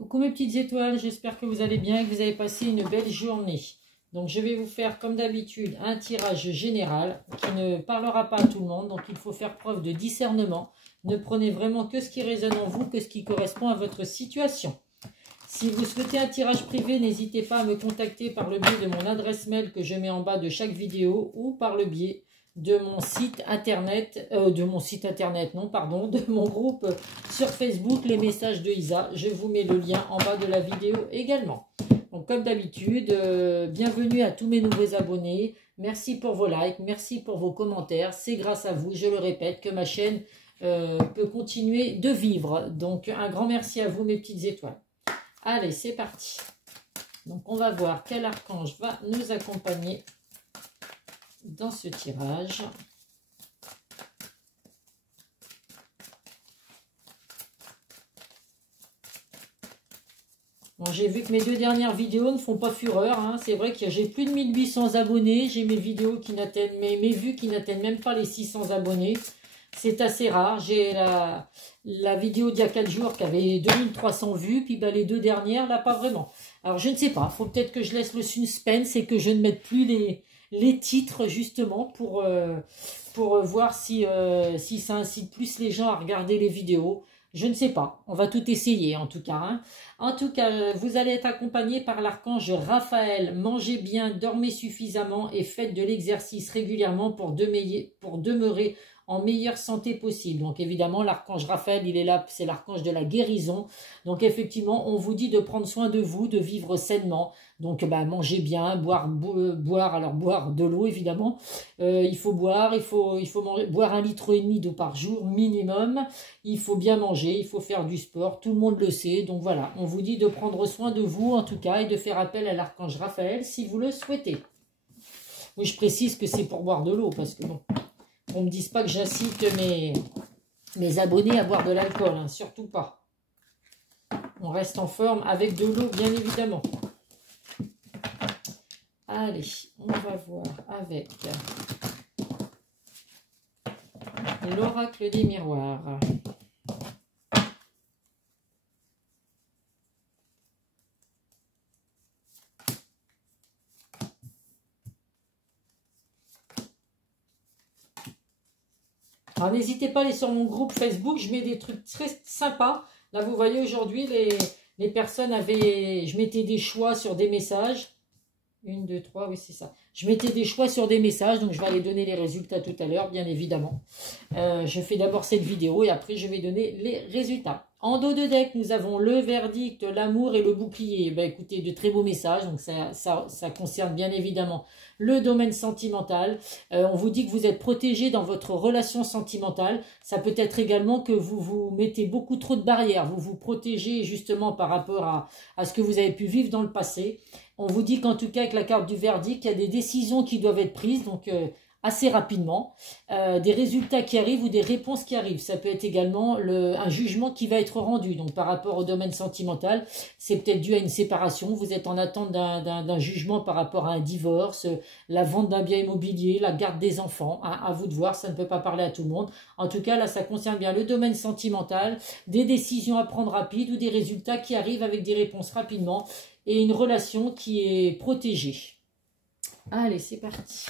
Coucou mes petites étoiles, j'espère que vous allez bien et que vous avez passé une belle journée. Donc je vais vous faire comme d'habitude un tirage général qui ne parlera pas à tout le monde. Donc il faut faire preuve de discernement. Ne prenez vraiment que ce qui résonne en vous, que ce qui correspond à votre situation. Si vous souhaitez un tirage privé, n'hésitez pas à me contacter par le biais de mon adresse mail que je mets en bas de chaque vidéo ou par le biais de mon site internet, de mon groupe sur Facebook, les messages de Isa. Je vous mets le lien en bas de la vidéo également. Donc comme d'habitude, bienvenue à tous mes nouveaux abonnés. Merci pour vos likes, merci pour vos commentaires. C'est grâce à vous, je le répète, que ma chaîne peut continuer de vivre. Donc un grand merci à vous mes petites étoiles. Allez, c'est parti. Donc on va voir quel archange va nous accompagner dans ce tirage. Bon, j'ai vu que mes deux dernières vidéos ne font pas fureur, hein. C'est vrai que j'ai plus de 1800 abonnés. J'ai mes vidéos qui n'atteignent, mes vues qui n'atteignent même pas les 600 abonnés. C'est assez rare. J'ai la vidéo d'il y a 4 jours qui avait 2300 vues. Puis ben, les deux dernières, là, pas vraiment. Alors, je ne sais pas. Il faut peut-être que je laisse le suspense et que je ne mette plus les titres, justement, pour voir si ça incite plus les gens à regarder les vidéos. Je ne sais pas. On va tout essayer, en tout cas. Hein. En tout cas, vous allez être accompagné par l'archange Raphaël. Mangez bien, dormez suffisamment et faites de l'exercice régulièrement pour demeurer en meilleure santé possible. Donc évidemment, l'archange Raphaël, il est là, c'est l'archange de la guérison. Donc effectivement, on vous dit de prendre soin de vous, de vivre sainement. Donc bah, mangez bien, boire de l'eau évidemment. Il faut boire, il faut manger, boire 1,5 litre d'eau par jour minimum. Il faut bien manger, il faut faire du sport, tout le monde le sait. Donc voilà, on vous dit de prendre soin de vous en tout cas et de faire appel à l'archange Raphaël si vous le souhaitez. Oui, je précise que c'est pour boire de l'eau parce que bon... On ne me dise pas que j'incite mes abonnés à boire de l'alcool, hein, surtout pas. On reste en forme avec de l'eau, bien évidemment. Allez, on va voir avec l'oracle des miroirs. Alors n'hésitez pas à aller sur mon groupe Facebook, je mets des trucs très sympas. Là vous voyez aujourd'hui les personnes avaient, je mettais des choix sur des messages. 1, 2, 3, oui c'est ça. Je mettais des choix sur des messages, donc je vais aller donner les résultats tout à l'heure, bien évidemment. Je fais d'abord cette vidéo et après je vais donner les résultats. En dos de deck, nous avons le verdict, l'amour et le bouclier. Ben, écoutez, de très beaux messages, donc ça concerne bien évidemment le domaine sentimental. On vous dit que vous êtes protégé dans votre relation sentimentale. Ça peut être également que vous vous mettez beaucoup trop de barrières. Vous vous protégez justement par rapport à ce que vous avez pu vivre dans le passé. On vous dit qu'en tout cas, avec la carte du verdict, il y a des décisions qui doivent être prises, donc assez rapidement. Des résultats qui arrivent ou des réponses qui arrivent. Ça peut être également un jugement qui va être rendu. Donc par rapport au domaine sentimental, c'est peut-être dû à une séparation. Vous êtes en attente d'un jugement par rapport à un divorce, la vente d'un bien immobilier, la garde des enfants. Hein, à vous de voir, ça ne peut pas parler à tout le monde. En tout cas, là, ça concerne bien le domaine sentimental, des décisions à prendre rapides ou des résultats qui arrivent avec des réponses rapidement et une relation qui est protégée. Allez, c'est parti.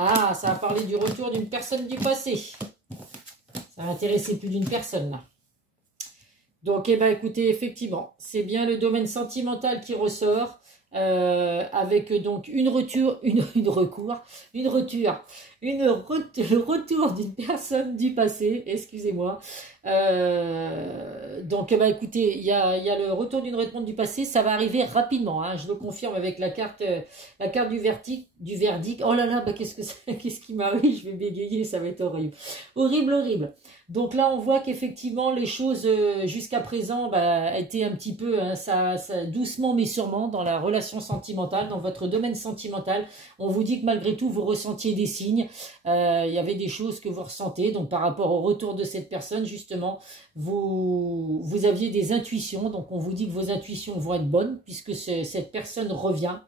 Ah, ça a parlé du retour d'une personne du passé. Ça a intéressé plus d'une personne, là. Donc, eh ben, écoutez, effectivement, c'est bien le domaine sentimental qui ressort, avec donc le retour d'une personne du passé, excusez-moi. Donc, eh ben, écoutez, il y a le retour d'une réponse du passé, ça va arriver rapidement, hein, je le confirme avec la carte du verdict. Oh là là, bah, qu'est-ce qui m'arrive? Je vais bégayer, ça va être horrible. Horrible, horrible. Donc là, on voit qu'effectivement, les choses jusqu'à présent étaient un petit peu, hein, ça doucement mais sûrement dans la relation sentimentale, dans votre domaine sentimental. On vous dit que malgré tout, vous ressentiez des signes. Il y avait des choses que vous ressentez. Donc par rapport au retour de cette personne, justement, vous aviez des intuitions. Donc on vous dit que vos intuitions vont être bonnes puisque cette personne revient.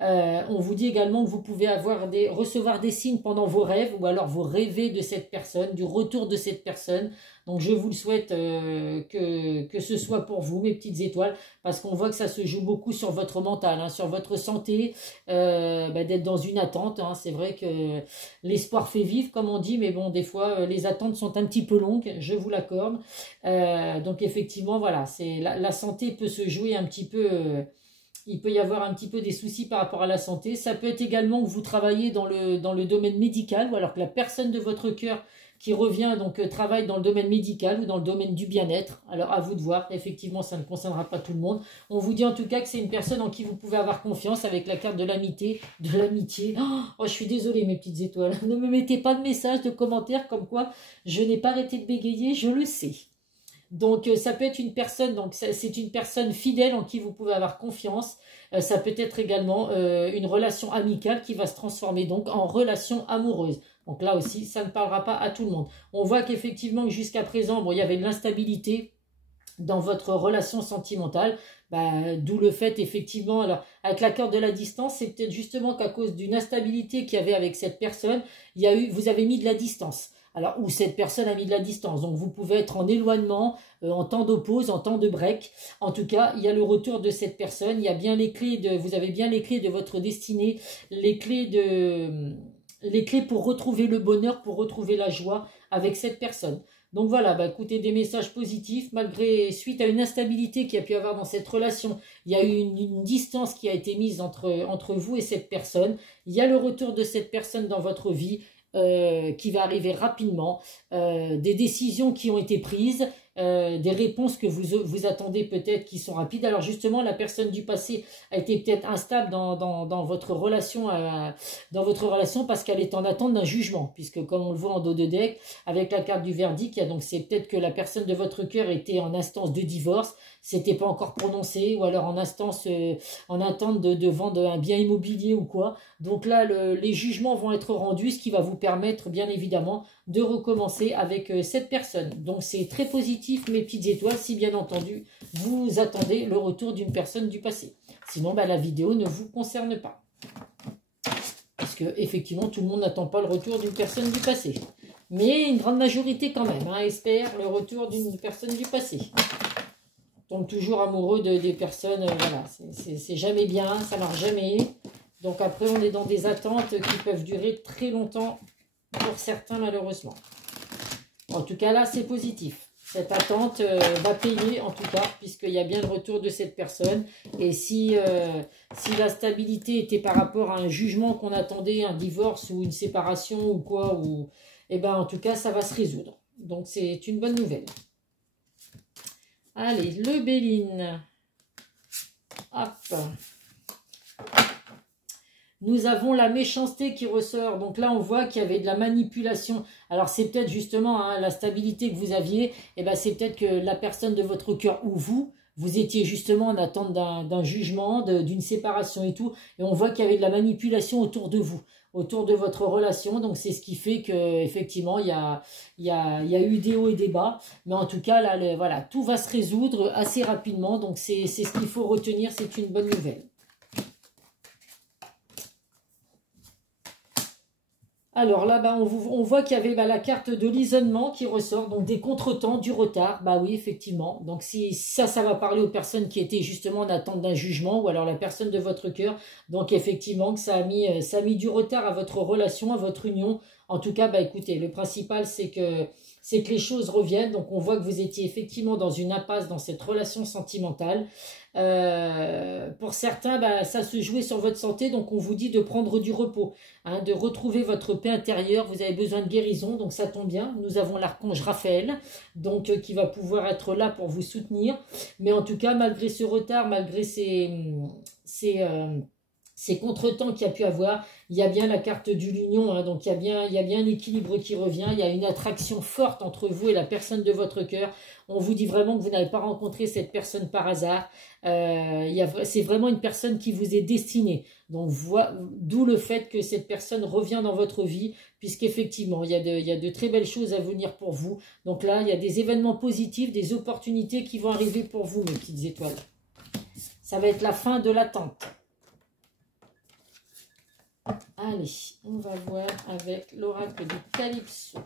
On vous dit également que vous pouvez recevoir des signes pendant vos rêves, ou alors vous rêvez de cette personne, du retour de cette personne. Donc je vous le souhaite que ce soit pour vous, mes petites étoiles, parce qu'on voit que ça se joue beaucoup sur votre mental, hein, sur votre santé, d'être dans une attente. Hein. C'est vrai que l'espoir fait vivre, comme on dit, mais bon, des fois, les attentes sont un petit peu longues, je vous l'accorde. Donc effectivement, voilà, la santé peut se jouer un petit peu... il peut y avoir un petit peu des soucis par rapport à la santé. Ça peut être également que vous travaillez dans le domaine médical, ou alors que la personne de votre cœur qui revient, donc travaille dans le domaine médical ou dans le domaine du bien-être. Alors à vous de voir, effectivement ça ne concernera pas tout le monde. On vous dit en tout cas que c'est une personne en qui vous pouvez avoir confiance avec la carte de l'amitié. Oh, je suis désolée mes petites étoiles, ne me mettez pas de messages, de commentaires comme quoi je n'ai pas arrêté de bégayer, je le sais. Donc ça peut être une personne, donc c'est une personne fidèle en qui vous pouvez avoir confiance. Ça peut être également une relation amicale qui va se transformer donc en relation amoureuse. Donc là aussi, ça ne parlera pas à tout le monde. On voit qu'effectivement, jusqu'à présent, bon, il y avait de l'instabilité dans votre relation sentimentale. D'où le fait, effectivement, alors avec la carte de la distance, c'est peut-être justement qu'à cause d'une instabilité qu'il y avait avec cette personne, vous avez mis de la distance. Alors, où cette personne a mis de la distance. Donc, vous pouvez être en éloignement, en temps de pause, en temps de break. En tout cas, il y a le retour de cette personne. Il y a bien les clés vous avez bien les clés de votre destinée, les clés pour retrouver le bonheur, pour retrouver la joie avec cette personne. Donc voilà, écoutez, des messages positifs, suite à une instabilité qu'il y a pu avoir dans cette relation, il y a eu une distance qui a été mise entre vous et cette personne. Il y a le retour de cette personne dans votre vie, qui va arriver rapidement, des décisions qui ont été prises, des réponses que vous attendez peut-être qui sont rapides. Alors justement, la personne du passé a été peut-être instable dans votre relation, parce qu'elle est en attente d'un jugement, puisque comme on le voit en dos de deck, avec la carte du verdict, donc c'est peut-être que la personne de votre cœur était en instance de divorce, c'était pas encore prononcé, ou alors en attente de vendre un bien immobilier ou quoi. Donc là, les jugements vont être rendus, ce qui va vous permettre, bien évidemment, de recommencer avec cette personne. Donc c'est très positif, mes petites étoiles, si bien entendu, vous attendez le retour d'une personne du passé. Sinon, la vidéo ne vous concerne pas. Parce que, effectivement, tout le monde n'attend pas le retour d'une personne du passé. Mais une grande majorité quand même, espère le retour d'une personne du passé. Donc toujours amoureux des personnes, voilà, c'est jamais bien, ça marche jamais. Donc après on est dans des attentes qui peuvent durer très longtemps pour certains malheureusement. En tout cas là c'est positif. Cette attente va payer en tout cas, puisqu'il y a bien le retour de cette personne. Et si la stabilité était par rapport à un jugement qu'on attendait, un divorce ou une séparation ou quoi, en tout cas ça va se résoudre. Donc c'est une bonne nouvelle. Allez, le Béline. Hop. Nous avons la méchanceté qui ressort. Donc là, on voit qu'il y avait de la manipulation. Alors, c'est peut-être justement la stabilité que vous aviez. C'est peut-être que la personne de votre cœur ou vous étiez justement en attente d'un jugement, d'une séparation et tout. Et on voit qu'il y avait de la manipulation autour de vous, autour de votre relation. Donc, c'est ce qui fait qu'effectivement, il y a eu des hauts et des bas. Mais en tout cas, là, voilà, tout va se résoudre assez rapidement. Donc, c'est ce qu'il faut retenir. C'est une bonne nouvelle. Alors là, on voit qu'il y avait la carte de l'isolement qui ressort, donc des contretemps, du retard. Oui, effectivement. Donc si ça va parler aux personnes qui étaient justement en attente d'un jugement, ou alors la personne de votre cœur. Donc effectivement, que ça a mis du retard à votre relation, à votre union. En tout cas, écoutez, le principal, c'est que les choses reviennent. Donc on voit que vous étiez effectivement dans une impasse dans cette relation sentimentale. Pour certains, ça se jouait sur votre santé, donc on vous dit de prendre du repos, de retrouver votre paix intérieure. Vous avez besoin de guérison, donc ça tombe bien. Nous avons l'archange Raphaël, donc qui va pouvoir être là pour vous soutenir. Mais en tout cas, malgré ce retard, malgré ces contretemps qu'il y a pu avoir, il y a bien la carte de l'union, donc il y a bien un équilibre qui revient, il y a une attraction forte entre vous et la personne de votre cœur. On vous dit vraiment que vous n'avez pas rencontré cette personne par hasard. C'est vraiment une personne qui vous est destinée. Donc d'où le fait que cette personne revient dans votre vie, puisqu'effectivement, il y a de très belles choses à venir pour vous. Donc là, il y a des événements positifs, des opportunités qui vont arriver pour vous, mes petites étoiles. Ça va être la fin de l'attente. Allez, on va voir avec l'oracle du Calypso.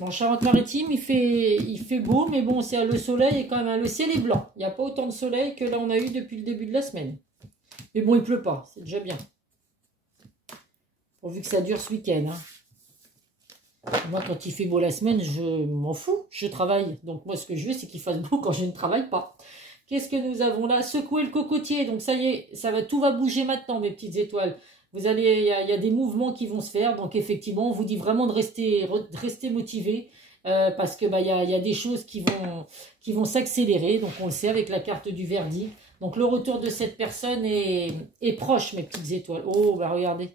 En Charente-Maritime, il fait beau, mais bon, c'est le soleil est quand même, le ciel est blanc. Il n'y a pas autant de soleil que là on a eu depuis le début de la semaine. Mais bon, il pleut pas, c'est déjà bien. Pourvu que ça dure ce week-end. Hein. Moi, quand il fait beau la semaine, je m'en fous, je travaille. Donc moi, ce que je veux, c'est qu'il fasse beau quand je ne travaille pas. Qu'est-ce que nous avons là? Secouer le cocotier. Donc ça y est, tout va bouger maintenant, mes petites étoiles. Vous allez, il y a des mouvements qui vont se faire. Donc effectivement, on vous dit vraiment de rester motivé. Parce que il y a des choses qui vont s'accélérer. Donc on le sait avec la carte du verdict. Donc le retour de cette personne est proche, mes petites étoiles. Oh, bah regardez.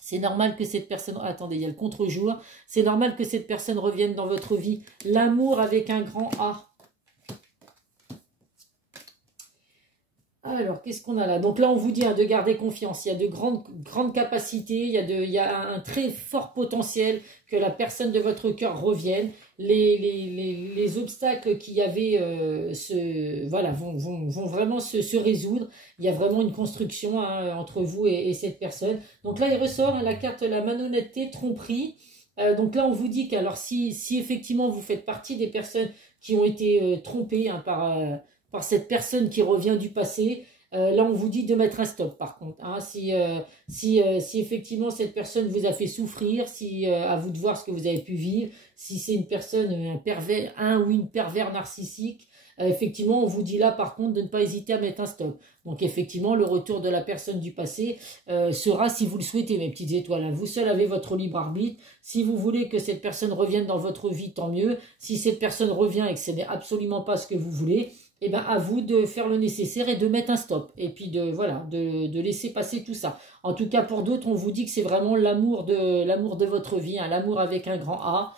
C'est normal que cette personne... Attendez, il y a le contre-jour. C'est normal que cette personne revienne dans votre vie. L'amour avec un grand A. Alors, qu'est-ce qu'on a là? Donc là, on vous dit de garder confiance. Il y a de grandes capacités. Il y a un très fort potentiel que la personne de votre cœur revienne. Les obstacles qu'il y avait vont vraiment se résoudre. Il y a vraiment une construction entre vous et cette personne. Donc là, il ressort la carte la malhonnêteté, tromperie. Donc là, on vous dit qu'alors si effectivement vous faites partie des personnes qui ont été trompées par cette personne qui revient du passé, là on vous dit de mettre un stop par contre. Hein, si effectivement cette personne vous a fait souffrir, à vous de voir ce que vous avez pu vivre, si c'est une personne, un ou une pervers narcissique, effectivement on vous dit là par contre de ne pas hésiter à mettre un stop. Donc effectivement le retour de la personne du passé sera si vous le souhaitez mes petites étoiles. Hein. Vous seul avez votre libre arbitre. Si vous voulez que cette personne revienne dans votre vie, tant mieux. Si cette personne revient et que ce n'est absolument pas ce que vous voulez, eh ben, à vous de faire le nécessaire et de mettre un stop. Et puis de laisser passer tout ça. En tout cas, pour d'autres, on vous dit que c'est vraiment l'amour de votre vie, hein, l'amour avec un grand A.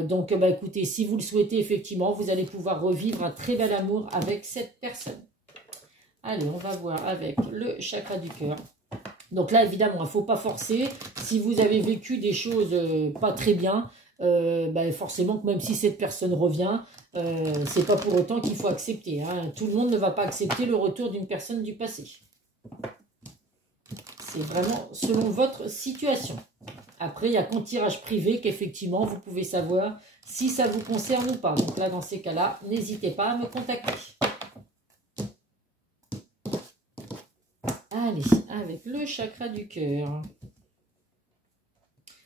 Donc, écoutez, si vous le souhaitez, effectivement, vous allez pouvoir revivre un très bel amour avec cette personne. Allez, on va voir avec le chakra du cœur. Donc là, évidemment, il ne faut pas forcer. Si vous avez vécu des choses pas très bien, forcément que même si cette personne revient, c'est pas pour autant qu'il faut accepter. Hein. Tout le monde ne va pas accepter le retour d'une personne du passé. C'est vraiment selon votre situation. Après, il y a qu'en tirage privé qu'effectivement, vous pouvez savoir si ça vous concerne ou pas. Donc là, dans ces cas-là, n'hésitez pas à me contacter. Allez, avec le chakra du cœur.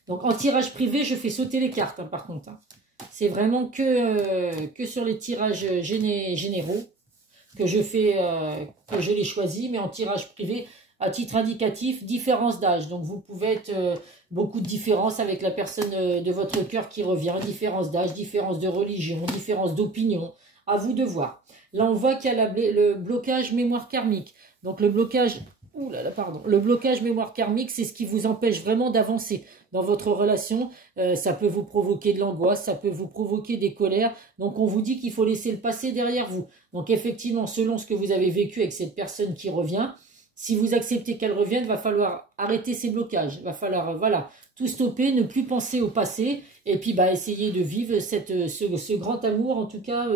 Donc en tirage privé, je fais sauter les cartes par contre. Hein. C'est vraiment que sur les tirages généraux que je les choisis. Mais en tirage privé, à titre indicatif, différence d'âge. Donc vous pouvez être beaucoup de différences avec la personne de votre cœur qui revient. Différence d'âge, différence de religion, différence d'opinion. À vous de voir. Là, on voit qu'il y a le blocage mémoire karmique. Donc le blocage... Ouh là là, pardon. Le blocage mémoire karmique, c'est ce qui vous empêche vraiment d'avancer dans votre relation. Ça peut vous provoquer de l'angoisse, ça peut vous provoquer des colères. Donc, on vous dit qu'il faut laisser le passé derrière vous. Donc, effectivement, selon ce que vous avez vécu avec cette personne qui revient, si vous acceptez qu'elle revienne, il va falloir arrêter ces blocages. Il va falloir, tout stopper, ne plus penser au passé. Et puis, essayer de vivre ce grand amour, en tout cas,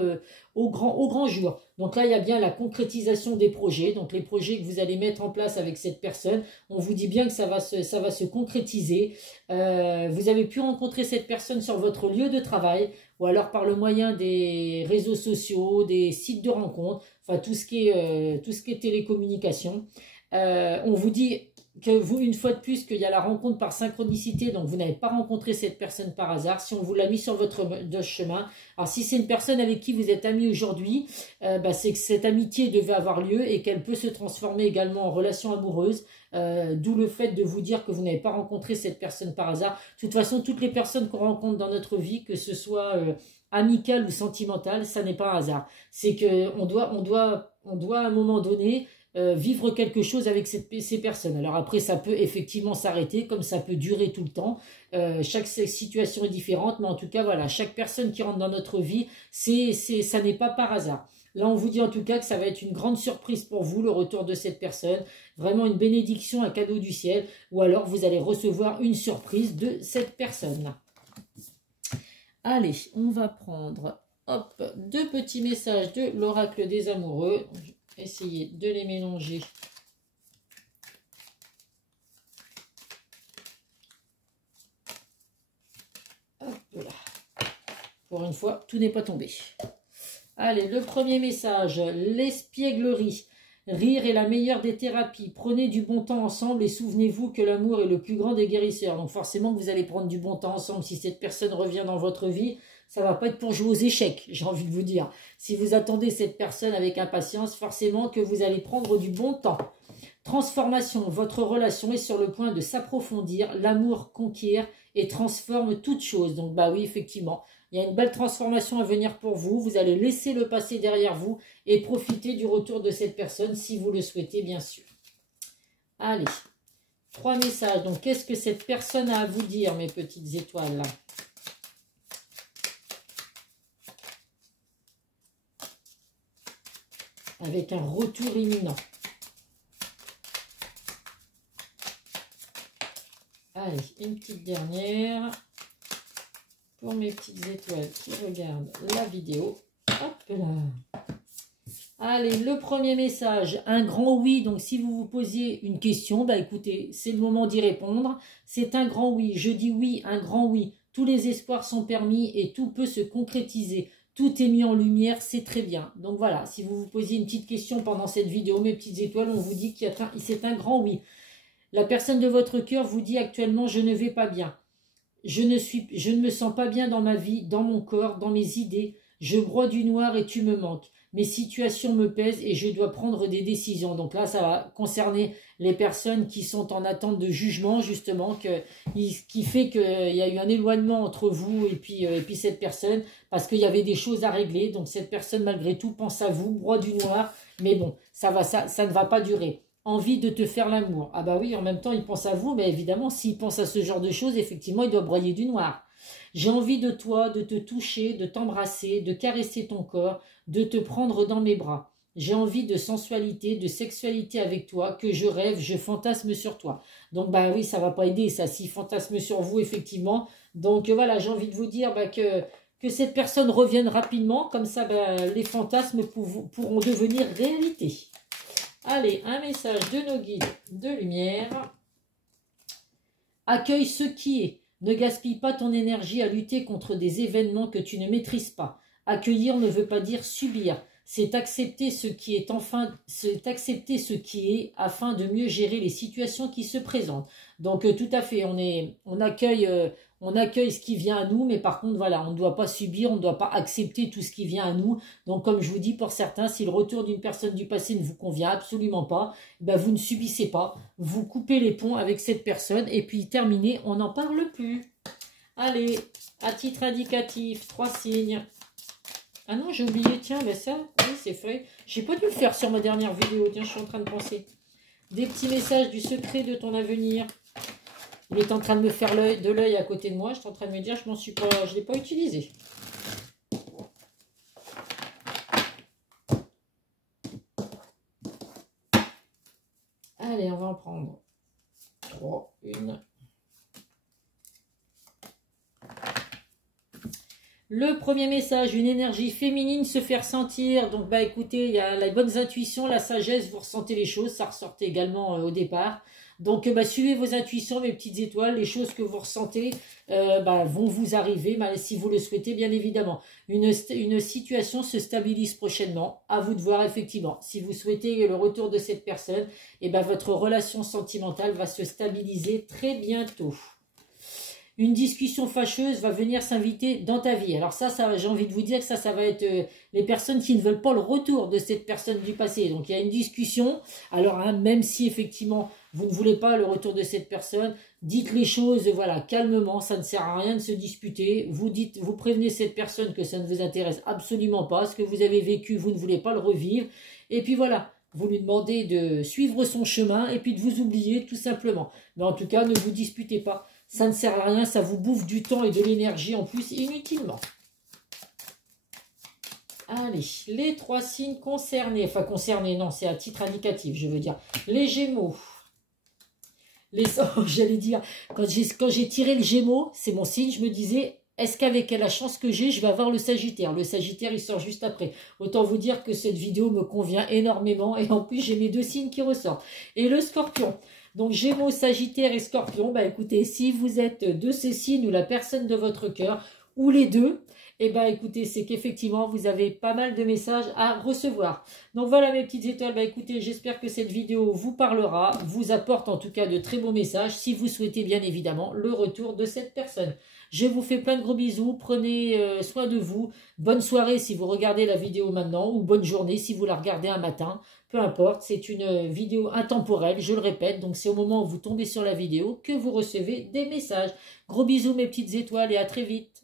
au grand jour. Donc là, il y a bien la concrétisation des projets. Donc les projets que vous allez mettre en place avec cette personne, on vous dit bien que ça va se concrétiser. Vous avez pu rencontrer cette personne sur votre lieu de travail ou alors par le moyen des réseaux sociaux, des sites de rencontres, enfin tout ce qui est télécommunication. On vous dit que vous, une fois de plus, qu'il y a la rencontre par synchronicité, donc vous n'avez pas rencontré cette personne par hasard, si on vous l'a mis sur votre chemin. Alors si c'est une personne avec qui vous êtes amis aujourd'hui, c'est que cette amitié devait avoir lieu et qu'elle peut se transformer également en relation amoureuse, d'où le fait de vous dire que vous n'avez pas rencontré cette personne par hasard. De toute façon, toutes les personnes qu'on rencontre dans notre vie, que ce soit amicale ou sentimentale, ça n'est pas un hasard. C'est qu'on doit à un moment donné vivre quelque chose avec ces personnes. Alors après, ça peut effectivement s'arrêter, comme ça peut durer tout le temps. Chaque situation est différente, mais en tout cas, voilà, chaque personne qui rentre dans notre vie, ça n'est pas par hasard. Là, on vous dit en tout cas que ça va être une grande surprise pour vous, le retour de cette personne. Vraiment une bénédiction, un cadeau du ciel. Ou alors, vous allez recevoir une surprise de cette personne. Allez, on va prendre, hop, 2 petits messages de l'oracle des amoureux. Je vais essayer de les mélanger. Hop là. Pour une fois, tout n'est pas tombé. Allez, le premier message, l'espièglerie. Rire est la meilleure des thérapies. Prenez du bon temps ensemble et souvenez-vous que l'amour est le plus grand des guérisseurs. Donc forcément que vous allez prendre du bon temps ensemble. Si cette personne revient dans votre vie, ça ne va pas être pour jouer aux échecs, j'ai envie de vous dire. Si vous attendez cette personne avec impatience, forcément que vous allez prendre du bon temps. Transformation, votre relation est sur le point de s'approfondir. L'amour conquiert et transforme toute chose. Donc bah oui, effectivement. Il y a une belle transformation à venir pour vous. Vous allez laisser le passé derrière vous et profiter du retour de cette personne si vous le souhaitez, bien sûr. Allez, 3 messages. Donc, qu'est-ce que cette personne a à vous dire, mes petites étoiles là? Avec un retour imminent. Allez, une petite dernière. Pour mes petites étoiles qui regardent la vidéo. Hop là. Allez, le premier message, un grand oui. Donc, si vous vous posiez une question, bah écoutez, c'est le moment d'y répondre. C'est un grand oui. Je dis oui, un grand oui. Tous les espoirs sont permis et tout peut se concrétiser. Tout est mis en lumière, c'est très bien. Donc voilà, si vous vous posiez une petite question pendant cette vidéo, mes petites étoiles, on vous dit que c'est un grand oui. La personne de votre cœur vous dit actuellement, je ne vais pas bien. Je ne me sens pas bien dans ma vie, dans mon corps, dans mes idées. Je broie du noir et tu me manques. Mes situations me pèsent et je dois prendre des décisions. Donc là, ça va concerner les personnes qui sont en attente de jugement, justement, qui fait qu'il y a eu un éloignement entre vous et puis cette personne, parce qu'il y avait des choses à régler. Donc cette personne, malgré tout, pense à vous, broie du noir. Mais bon, ça ne va pas durer. Envie de te faire l'amour. Ah bah oui, en même temps, il pense à vous, mais évidemment, s'il pense à ce genre de choses, effectivement, il doit broyer du noir. J'ai envie de toi, de te toucher, de t'embrasser, de caresser ton corps, de te prendre dans mes bras. J'ai envie de sensualité, de sexualité avec toi, que je rêve, je fantasme sur toi. Donc bah oui, ça va pas aider, ça, s'il fantasme sur vous, effectivement. Donc voilà, j'ai envie de vous dire que cette personne revienne rapidement, comme ça, les fantasmes pourront devenir réalité. Allez, un message de nos guides de lumière. Accueille ce qui est. Ne gaspille pas ton énergie à lutter contre des événements que tu ne maîtrises pas. Accueillir ne veut pas dire subir. C'est accepter ce qui est afin de mieux gérer les situations qui se présentent. Donc tout à fait, on accueille ce qui vient à nous, mais par contre voilà, on ne doit pas subir, on ne doit pas accepter tout ce qui vient à nous. Donc comme je vous dis, pour certains, si le retour d'une personne du passé ne vous convient absolument pas, vous ne subissez pas, vous coupez les ponts avec cette personne et puis terminé, on n'en parle plus. Allez, à titre indicatif, 3 signes. Ah non, j'ai oublié, tiens, ça, oui, c'est fait. J'ai pas dû le faire sur ma dernière vidéo, tiens, je suis en train de penser. Des petits messages du secret de ton avenir. Il est en train de me faire de l'œil à côté de moi, je suis en train de me dire, je ne l'ai pas utilisé. Allez, on va en prendre 3, 1. Le premier message, une énergie féminine se faire sentir. Donc, écoutez, il y a la bonne intuition, la sagesse, vous ressentez les choses. Ça ressortait également au départ. Donc, suivez vos intuitions, mes petites étoiles. Les choses que vous ressentez vont vous arriver, si vous le souhaitez, bien évidemment. Une situation se stabilise prochainement. À vous de voir, effectivement. Si vous souhaitez le retour de cette personne, votre relation sentimentale va se stabiliser très bientôt. Une discussion fâcheuse va venir s'inviter dans ta vie. Alors ça j'ai envie de vous dire que ça va être les personnes qui ne veulent pas le retour de cette personne du passé. Donc il y a une discussion. Alors même si effectivement vous ne voulez pas le retour de cette personne, dites les choses voilà calmement. Ça ne sert à rien de se disputer. Vous prévenez cette personne que ça ne vous intéresse absolument pas. Ce que vous avez vécu, vous ne voulez pas le revivre. Et puis voilà. Vous lui demandez de suivre son chemin et puis de vous oublier tout simplement. Mais en tout cas, ne vous disputez pas. Ça ne sert à rien, ça vous bouffe du temps et de l'énergie en plus inutilement. Allez, les 3 signes concernés. Enfin, concernés, non, c'est à titre indicatif, je veux dire. Les Gémeaux. Oh, j'allais dire, quand j'ai tiré le Gémeaux, c'est mon signe, je me disais... Est-ce qu'avec la chance que j'ai, je vais avoir le Sagittaire? Le Sagittaire, il sort juste après. Autant vous dire que cette vidéo me convient énormément. Et en plus, j'ai mes 2 signes qui ressortent. Et le Scorpion. Donc, Gémeaux, Sagittaire et Scorpion. Bah écoutez, si vous êtes de ces signes ou la personne de votre cœur, ou les deux, eh bien écoutez, c'est qu'effectivement, vous avez pas mal de messages à recevoir. Donc voilà mes petites étoiles, bah écoutez, j'espère que cette vidéo vous parlera, vous apporte en tout cas de très beaux messages, si vous souhaitez bien évidemment le retour de cette personne. Je vous fais plein de gros bisous, prenez soin de vous, bonne soirée si vous regardez la vidéo maintenant, ou bonne journée si vous la regardez un matin, peu importe, c'est une vidéo intemporelle, je le répète, donc c'est au moment où vous tombez sur la vidéo que vous recevez des messages. Gros bisous mes petites étoiles et à très vite.